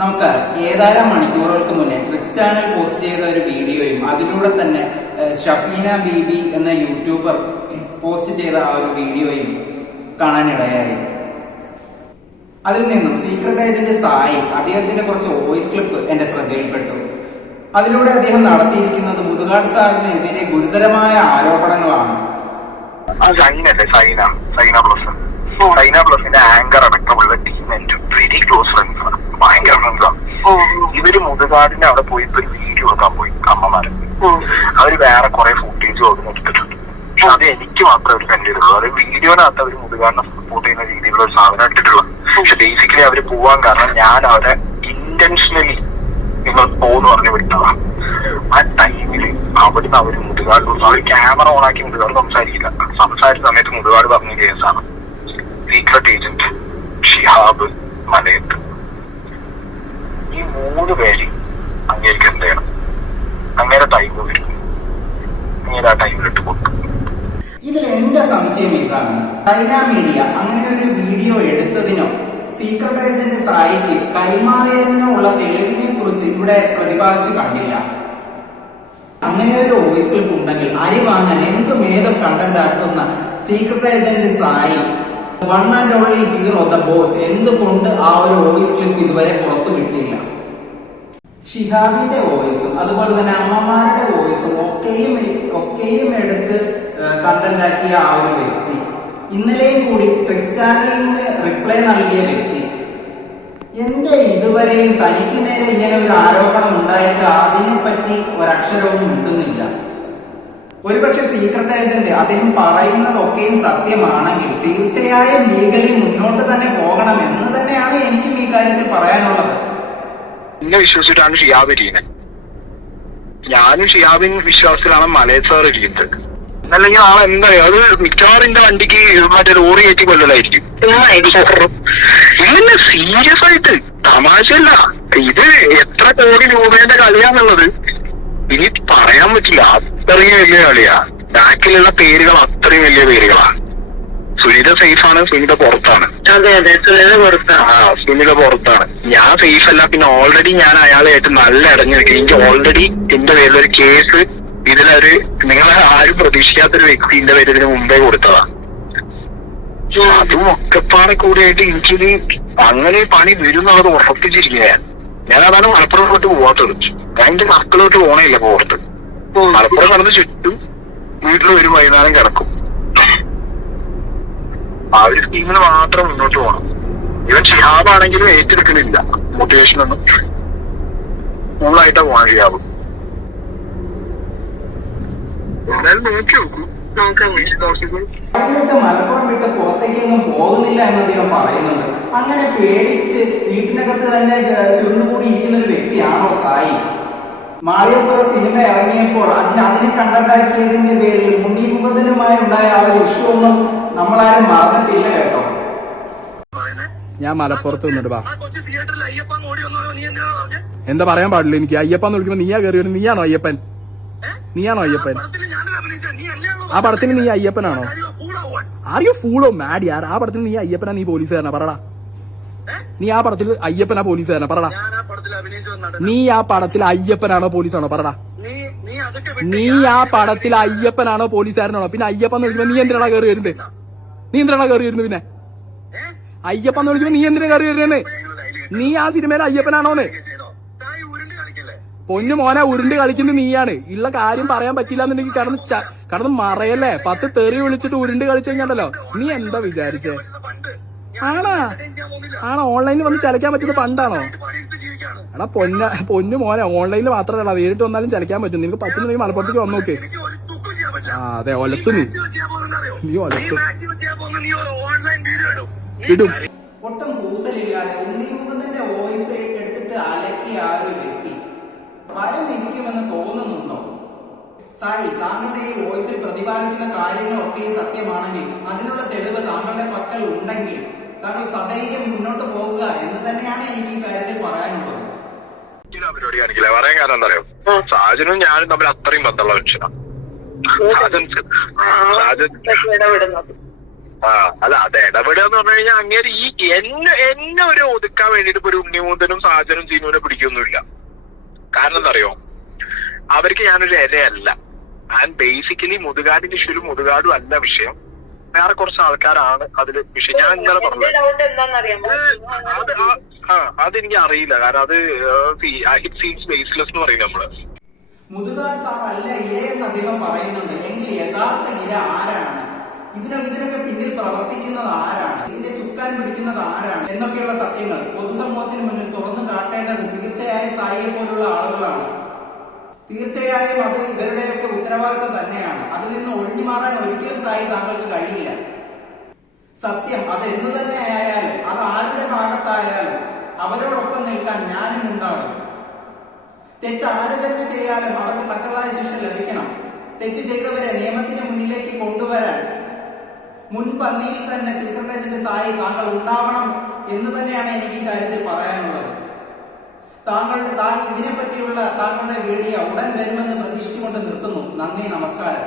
നമസ്കാരം. ഏതാനും മണിക്കൂറുകൾക്ക് മുന്നേ ട്രിക്സ് ചാനൽ പോസ്റ്റ് ചെയ്ത ഒരു വീഡിയോയും അതിലൂടെ തന്നെ ഷഫീന ബിബി എന്ന യൂട്യൂബർ പോസ്റ്റ് ചെയ്ത ആ ഒരു വീഡിയോയും കാണാനിടയായി. അതിൽ നിന്നും സീക്രട്ട് ഏജന്റ് സായി അദ്ദേഹത്തിന്റെ കുറച്ച് വോയിസ് ക്ലിപ്പ് എന്റെ ശ്രദ്ധയിൽപ്പെട്ടു. അതിലൂടെ അദ്ദേഹം നടത്തിയിരിക്കുന്നത് മുതുകാട് സാറിനെതിരെ ഗുരുതരമായ ആരോപണങ്ങളാണ്. സൈന. സൈന പ്ലസിന്റെ ആങ്കർ അടക്കമുള്ള ടീമായിട്ട് വെരി ക്ലോസ് ഫ്രണ്ട്സ് ആണ്. ഭയങ്കര ഫ്രണ്ട്സ് ആണ്. ഇവർ മുതുകാടിന്റെ അവിടെ പോയി ഒരു വീഡിയോ എടുക്കാൻ പോയി അമ്മമാര്. അവർ വേറെ കുറെ ഫുട്ടേജ് അവിടെ എടുത്തിട്ടുണ്ട്. പക്ഷെ അത് എനിക്ക് മാത്രമേ അവർ സെൻഡ് ചെയ്തുള്ളൂ. അത് വീഡിയോനകത്ത് അവർ മുതുകാടിനെ സപ്പോർട്ട് ചെയ്യുന്ന രീതിയിലുള്ള ഒരു സാധനം ഇട്ടിട്ടുള്ള. പക്ഷെ ബേസിക്കലി അവർ പോവാൻ കാരണം ഞാൻ അവരെ ഇന്റൻഷനലി നിങ്ങൾ പോന്ന് പറഞ്ഞ് വിട്ടതാണ് ആ ടൈമിൽ അവിടുന്ന് അവർ മുതുകാട് അവർ ക്യാമറ ഓൺ ആക്കി മുതുകാട് സംസാരിക്കില്ല. സംസാരിച്ച സമയത്ത് മുതുകാട് പറഞ്ഞ കേസാണ് സീക്രട്ട് ഏജന്റ് ഷിഹാബ് മലയത്ത്. ഈ മൂന്ന് പേര് അങ്ങേക്ക് എന്ത് ചെയ്യണം? അങ്ങേരെ ടൈം വരും അങ്ങേരെ ആ ടൈമിലിട്ട് കൊടുക്കും. ഇതിൽ എന്റെ സംശയം ഇതാണ്? ചൈന മീഡിയ അങ്ങനെ ഒരു വീഡിയോ എടുത്തതിനോ സീക്രട്ട് ഏജന്റ് സായിക്ക് കൈമാറിയതിനോ ഉള്ള തെളിവിനെ കുറിച്ച് ഇവിടെ പ്രതിപാദിച്ചു കണ്ടില്ല. അങ്ങനെ ഒരു ഓഫീസ് ക്ലിപ്പ് ഉണ്ടെങ്കിൽ അരി വാങ്ങാൻ എന്തും ഏതും കണ്ടന്റ് ആക്കുന്ന secret agent Sai one and only hero the boss എന്തുകൊണ്ട് ആ ഒരു വോയിസ് ക്ലിപ്പ് ഇതുവരെ പുറത്തു വിട്ടില്ല? ഷിഹാബിന്റെ വോയിസും അതുപോലെ തന്നെ അമ്മമാരുടെ വോയിസും ഒക്കെയും ഒക്കെയും എടുത്ത് കണ്ടന്റ് ആക്കിയ ആ ഒരു വ്യക്തി. ഇന്നലെയും കൂടി ടെക്സ് ചാനലിന് റിപ്ലൈ നൽകിയ വ്യക്തി. എന്റെ ഇതുവരെയും തനിക്ക് നേരെ ഇങ്ങനെ ഒരു ആരോപണം ഉണ്ടായിട്ട് അതിനെപ്പറ്റി ഒരക്ഷരവും മിണ്ടുന്നില്ല. ഒരുപക്ഷെ സീക്രട്ട് ഏജന്റ് അദ്ദേഹം പറയുന്നതൊക്കെയും സത്യമാണെങ്കിൽ തീർച്ചയായും ലീഗലി മുന്നോട്ട് തന്നെ പോകണം എന്ന് തന്നെയാണ് എനിക്കും ഈ കാര്യത്തിൽ പറയാനുള്ളത്. എന്നെ വിശ്വസിച്ചിട്ടാണ് ഷിയാബ് ഇരിക്കുന്നത് ഞാനും ഷിയാബിൻ വിശ്വാസത്തിലാണ് മലയ സാർ ഇരിക്കുന്നത്. അല്ലെങ്കിൽ ആ എന്താ അത് മിക്കവാറും എന്റെ വണ്ടിക്ക് മറ്റേ ലോറി കയറ്റി കൊല്ലലായിരിക്കും സീരിയസ് ആയിട്ട്? തമാശയല്ല. ഇത് എത്ര കോടി രൂപയുടെ കളിയാന്നുള്ളത് ഇനി പറയാൻ പറ്റില്ല. അത്രയും വലിയ കളിയാ. ബാക്കിലുള്ള പേരുകൾ അത്രയും വലിയ പേരുകളാ. സുനിത സേഫാണ് സുനിത പുറത്താണ്. അതെ അതെ സുനിത പുറത്താണ്. ആ സുനിത പുറത്താണ്. ഞാൻ സേഫ് അല്ല പിന്നെ ഓൾറെഡി ഞാൻ അയാളായിട്ട് നല്ല ഇടഞ്ഞു നിൽക്കും എനിക്ക് ഓൾറെഡി എന്റെ പേരിലൊരു കേസ് ഇതിലൊരു നിങ്ങൾ ആരും പ്രതീക്ഷിക്കാത്തൊരു വ്യക്തിന്റെ പേര് ഇതിന് മുമ്പേ കൊടുത്തതാ. അതും ഒക്കെപ്പാടെ കൂടിയായിട്ട് എനിക്കിത് അങ്ങനെ പണി വരും എന്നുള്ളത് ഉറപ്പിച്ചിരിക്കുക ഞാൻ ഞാൻ അതാണ് മലപ്പുറത്തോട്ട് പോവാത്തത്. ഞാൻ എന്റെ മക്കളോട്ട് പോകണില്ല പുറത്ത് മലപ്പുറം കടന്ന് ചുറ്റും വീട്ടിൽ ഒരു വൈകുന്നേരം കിടക്കും. ആ ഒരു സ്കീമിന് മാത്രം മുന്നോട്ട് പോകണം ഇവൻ ഷിഹാബ് ആണെങ്കിലും ഏറ്റെടുക്കുന്നില്ല മോട്ടിവേഷൻ ഒന്നും. ഫുള്ളായിട്ടാ പോകണം ഷിഹാബ്. എന്തായാലും നോക്കി നോക്കൂ. മലപ്പുറം വിട്ട് പുറത്തേക്കൊന്നും പോകുന്നില്ല എന്ന് അദ്ദേഹം പറയുന്നുണ്ട്. അങ്ങനെ പേടിച്ച് വീട്ടിനകത്ത് തന്നെ ചുരുണ്ടുകൂടി ഇരിക്കുന്ന ഒരു വ്യക്തിയാണോ സായി? മാളിയപ്പുറ സിനിമ ഇറങ്ങിയപ്പോൾ അതിന് അതിനെ കണ്ടുണ്ടാക്കിയതിന്റെ പേരിൽ മുണ്ടീമുഖത്തിനുമായി ഉണ്ടായ ആ ഒരു ഇഷ്യൂ ഒന്നും നമ്മളാരും മറന്നിട്ടില്ല കേട്ടോ. ഞാൻ മലപ്പുറത്ത് നിന്നിട്ട് വാ. ആ കൊച്ചു തിയേറ്ററിൽ അയ്യപ്പൻ ഓടി വന്നോ നീ എന്തിനാ പറഞ്ഞേ? എന്താ പറയാൻ പാടില്ല എനിക്ക്. അയ്യപ്പൻ എന്ന് വിളിക്കുമ്പോ നീയാ കയറി വരും. നീയാണോ അയ്യപ്പൻ? നീയാണോ അയ്യപ്പൻ? ആ പടത്തിന് നീ അയ്യപ്പനാണോ? ആർ യു ഫൂളോ മാഡ് യാർ ആ പടത്തിൽ നീ അയ്യപ്പനാ നീ പോലീസുകാരനാ. പറടാ. നീ ആ പടത്തിൽ അയ്യപ്പനാ പോലീസുകാരനാ. പറടാ. നീ ആ പടത്തിൽ അയ്യപ്പനാണോ പോലീസാണോ പറടാ നീ ആ പടത്തിൽ അയ്യപ്പനാണോ പോലീസുകാരനാണോ പിന്നെ അയ്യപ്പൻ എന്ന് വിളിക്കുമ്പോ നീ എന്തിനാണ് കയറി വരുന്നത് നീ എന്തിനാണ് കയറി വരുന്നത് പിന്നെ അയ്യപ്പൻ എന്ന് വിളിക്കുമ്പോ നീ എന്തിനാ കയറി വരുന്നേ നീ ആ സിനിമയിൽ അയ്യപ്പനാണോന്ന് പൊന്നു മോനെ ഉരുണ്ട് കളിക്കുന്നത് നീയാണ് ഉള്ള കാര്യം പറയാൻ പറ്റില്ല എന്നുണ്ടെങ്കിൽ കടന്ന് കടന്ന് മറയല്ലേ പത്ത് തെറി വിളിച്ചിട്ട് ഉരുണ്ട് കളിച്ചു കഴിഞ്ഞാണ്ടല്ലോ നീ എന്താ വിചാരിച്ചേ ആണോ ആണാ ഓൺലൈനിൽ വന്ന് ചലക്കാൻ പറ്റുന്ന പണ്ടാണോ എടാ പൊന്ന പൊന്നു മോനെ ഓൺലൈനിൽ മാത്രമല്ല നേരിട്ട് വന്നാലും ചലിക്കാൻ പറ്റും. നിനക്ക് പറ്റുന്നുണ്ടെങ്കിൽ മലപ്പുറത്തേക്ക് വന്നു നോക്ക്. എനിക്ക് ഒരു തുക്കും ചെയ്യാൻ പറ്റില്ല ആ അതെ ഒലത്തു നീ. നീ ഒലത്തു. ഇടും. ഒട്ടും കൂസലില്ലാതെ ഉണ്ണിമുഖത്തിന്റെ വോയിസ് എടുത്തിട്ട് അലക്കിയ ആ ഒരു വ്യക്തി. ഭയം ഇരിക്കുമെന്ന് തോന്നുന്നുണ്ടോ? സായി താങ്കളുടെ ഈ വോയിസിൽ പ്രതിപാദിക്കുന്ന കാര്യങ്ങളൊക്കെ സത്യമാണെങ്കിൽ അതിനുള്ള തെളിവ് താങ്കളുടെ പക്കൽ ഉണ്ടെങ്കിൽ താങ്കൾ സധൈര്യം മുന്നോട്ട് പോവുക എന്ന് തന്നെയാണ് എനിക്ക് ഈ കാര്യത്തിൽ പറയാനുള്ളത്. ഒരിക്കലും പരിപാടി കാണിക്കില്ല. പറയാൻ കാരണം എന്താ പറയാ സാജനും ഞാനും തമ്മിൽ അത്രയും ബന്ധമുള്ള മനുഷ്യനാണ് സാജൻ ആ അല്ല അത് ഇടപെടുക എന്ന് പറഞ്ഞു കഴിഞ്ഞാൽ അങ്ങേര് ഈ എന്നെ എന്നെ ഒരു ഒതുക്കാൻ വേണ്ടിട്ട് ഒരു ഉണ്ണിമൂന്തനും സാജനും ചീനുവിനെ പിടിക്കൊന്നുമില്ല. കാരണം എന്താ അറിയോ അവർക്ക് ഞാനൊരു ഇരയല്ല ഞാൻ ബേസിക്കലി മുതുകാടിന്റെ ഇഷ്യൂ മുതുകാടും അല്ല വിഷയം. വേറെ കുറച്ച് ആൾക്കാരാണ് അതിൽ വിഷയം. ഞാൻ ഇന്നലെ പറഞ്ഞത് അത് ആ- അതെനിക്ക് അറിയില്ല. കാരണം അത് ഇറ്റ് സീൻസ് ബേസ്ലെസ് എന്ന് പറയും നമ്മൾ. മുതുകാട് സാർ അല്ല ഇരയെന്ന് അദ്ദേഹം പറയുന്നുണ്ട്. എങ്കിൽ യഥാർത്ഥ ഇര ആരാണ്? ഇതിനെ ഇതിനൊക്കെ പിന്നിൽ പ്രവർത്തിക്കുന്നത് ആരാണ്? ഇതിന്റെ ചുക്കാൻ പിടിക്കുന്നത് ആരാണ്? എന്നൊക്കെയുള്ള സത്യങ്ങൾ പൊതുസമൂഹത്തിന് മുന്നിൽ തുറന്നു കാട്ടേണ്ടത് തീർച്ചയായും സായിയെ പോലുള്ള ആളുകളാണ്. തീർച്ചയായും അത് ഇവരുടെയൊക്കെ ഉത്തരവാദിത്തം തന്നെയാണ്. അതിൽ നിന്ന് ഒഴിഞ്ഞു മാറാൻ ഒരിക്കലും സായി താങ്കൾക്ക് കഴിയില്ല. സത്യം അത് എന്തു തന്നെ ആയാലും അത് ആരുടെ ഭാഗത്തായാലും തെറ്റ് ആര് ചെയ്യാനും അവർക്ക് തക്കതായ ശിക്ഷ ലഭിക്കണം. തെറ്റ് ചെയ്തവരെ നിയമത്തിന് മുന്നിലേക്ക് കൊണ്ടുവരാൻ മുൻപന്തിയിൽ തന്നെ സെക്രട്ടേറിയറ്റിന്റെ സായി താങ്കൾ ഉണ്ടാവണം എന്ന് തന്നെയാണ് എനിക്ക് ഈ കാര്യത്തിൽ പറയാനുള്ളത്. താങ്കൾ ഇതിനെപ്പറ്റിയുള്ള താങ്കളുടെ വീഡിയോ ഉടൻ വരുമെന്ന് പ്രതീക്ഷിച്ചുകൊണ്ട് നിർത്തുന്നു. നന്ദി നമസ്കാരം.